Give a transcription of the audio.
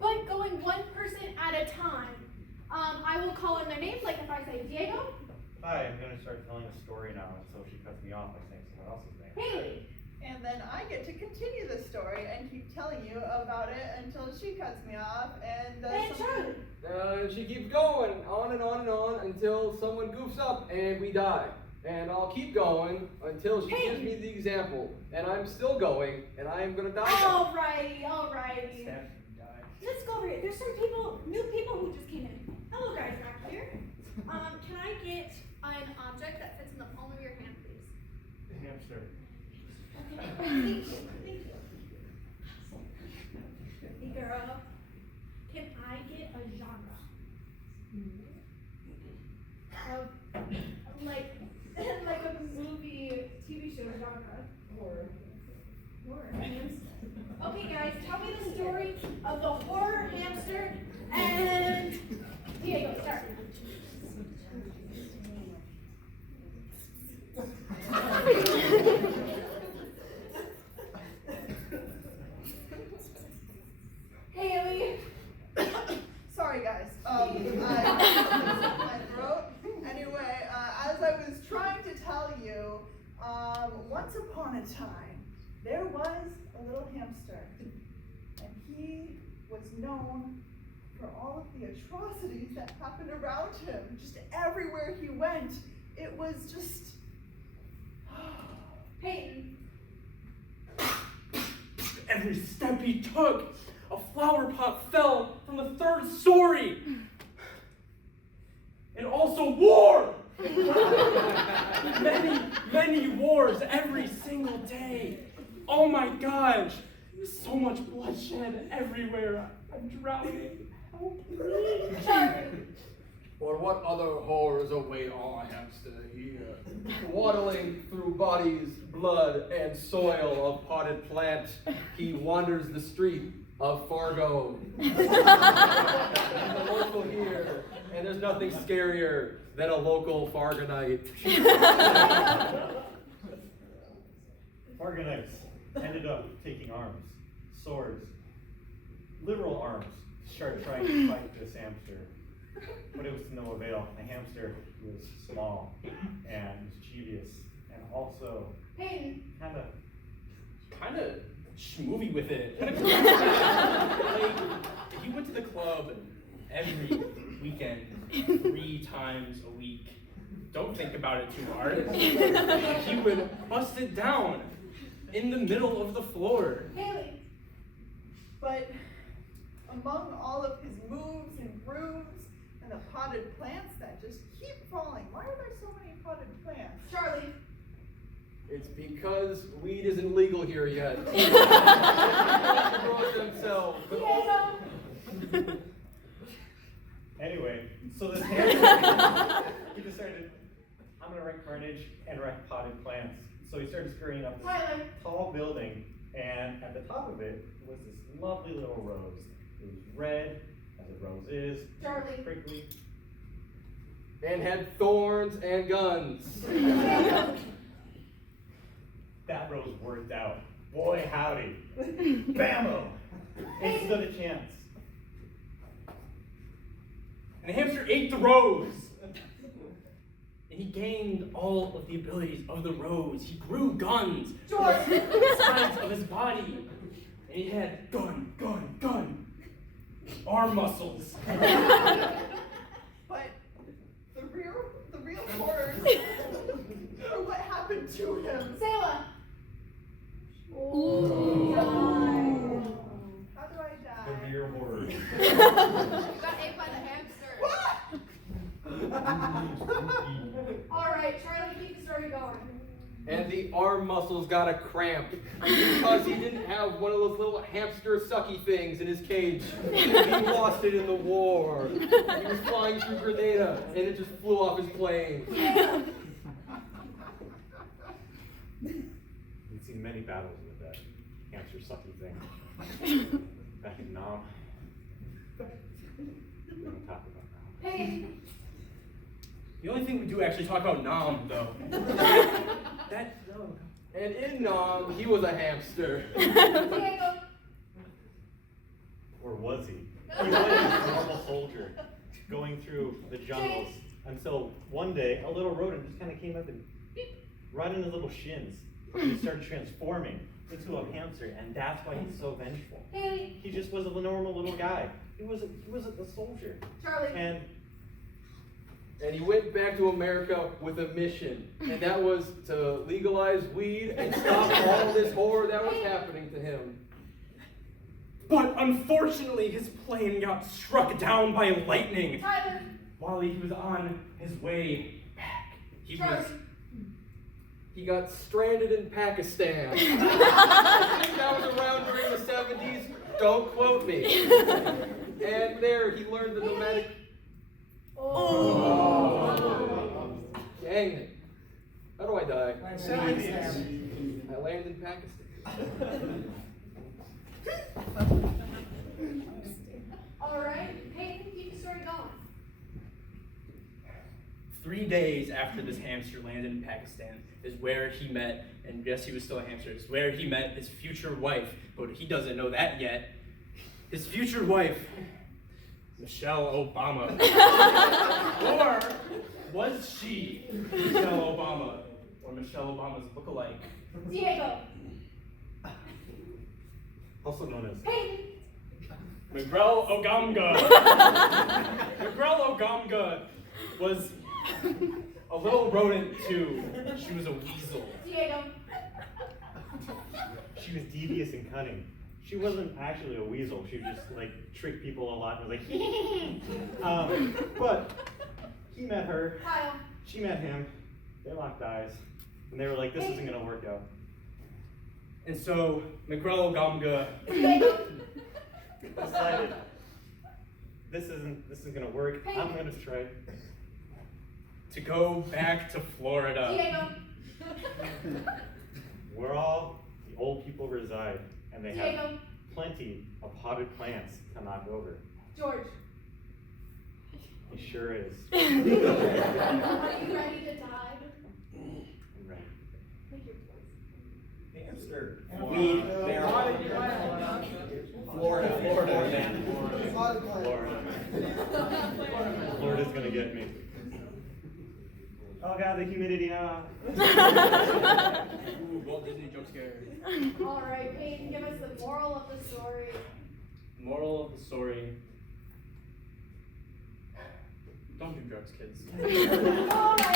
but going one person at a time. I will call in their name, like if I say Diego. Hi, I'm going to start telling a story now, and so she cuts me off by saying someone else's name. Haley. And then I get to continue the story and keep telling you about it until she cuts me off and does And Charlie. She keeps going on and on and on until someone goofs up and we die. And I'll keep going until she gives me the example. And I'm still going, and I am going to die. Alrighty. Let's go over here. There's some people, new people who just came in. Hello guys back here. Can I get an object that fits in the palm of your hand, please? The hamster. Okay. Thank you. Hey girl. Can I get a genre? Like a movie, TV show genre. Horror. Okay guys, tell me the story of the horror hamster and Diego, start. Haley. Sorry guys, my throat. Anyway, as I was trying to tell you, once upon a time, there was a little hamster, and he was known for all of the atrocities that happened around him, just everywhere he went. It was just... Peyton. Every step he took, a flower pot fell from the 3rd story. And also war! many wars every single day. Oh my gosh, so much bloodshed everywhere. I'm drowning. Help me. Or what other horrors await our hamster here? Waddling through bodies, blood, and soil of potted plant, he wanders the street of Fargo. He's a local here, and there's nothing scarier than a local Fargonite. Fargonites ended up taking arms, swords, literal arms, to start trying to fight this hamster. But it was to no avail. The hamster was small and mischievous, and also kind of Schmoovy with it. Like, if you went to the club every weekend, 3 times a week, don't think about it too hard. He would bust it down in the middle of the floor. Haley. But among all of his moves and grooves and the potted plants that just keep falling, why are there so many potted plants? Charlie. It's because weed isn't legal here yet. They grow it themselves. Diego. Anyway, so this hamster, he decided, I'm going to wreck carnage and wreck potted plants. So he started scurrying up this Tyler. tall building, and at the top of it was this lovely little rose. It was red, as a rose is, Charlie. prickly, And had thorns and guns. That rose worked out. Boy howdy. Bammo! It stood a chance. And the hamster ate the rose. And he gained all of the abilities of the rose. He grew guns to the sides of his body. And he had gun, arm muscles. But the real horrors are what happened to him. Selah. Ooh. How do I die? The real horror. You got ate by the hamster. Alright, Charlie, keep the story going. And the arm muscles got a cramp because he didn't have one of those little hamster sucky things in his cage. He lost it in the war. He was flying through Grenada and it just flew off his plane. We've seen many battles with that hamster sucky thing. Back in Nam. We don't talk about Nam. Hey. The only thing we do actually talk about Nam, though. And in Nam, he was a hamster. Diego. Or was he? He was a normal soldier going through the jungles until one day a little rodent just kind of came up and right in his little shins. And he started transforming into a hamster, and that's why he's so vengeful. Haley. He just was a normal little guy. He was a soldier. Charlie. And he went back to America with a mission, and that was to legalize weed and stop all this horror that was happening to him. But unfortunately, his plane got struck down by lightning Tyler. while he was on his way back. He got stranded in Pakistan. I think that was around during the 70s. Don't quote me. And there he learned the nomadic. Oh. Dang it. How do I die? Like I land in Pakistan. All right. Hey, keep the story going. 3 days after this hamster landed in Pakistan is where he met, and yes, he was still a hamster, is where he met his future wife, but he doesn't know that yet. His future wife, Michelle Obama. Or was she Michelle Obama, or Michelle Obama's lookalike? Diego. also known as Peyton. Miguel Ogamga. Miguel Ogamga was a little rodent too. She was a weasel. Diego. she was devious and cunning. She wasn't actually a weasel. She would just like trick people a lot and was like, but he met her. Kyle. She met him. They locked eyes, and they were like, "This isn't gonna work out." And so Miguel Ogamga Diego. Decided, this isn't gonna work. I'm gonna try. to go back to Florida. Diego. Where all the old people reside, and they have Diego. plenty of potted plants to knock over. George. He sure is. Are you ready to die? Right. Make your voice. Hamster. Weed, Florida. Florida's gonna get me. Oh god, the humidity, Ooh, Walt Disney jump scare. All right, Peyton, give us the moral of the story. Moral of the story. Don't do drugs, kids. All right,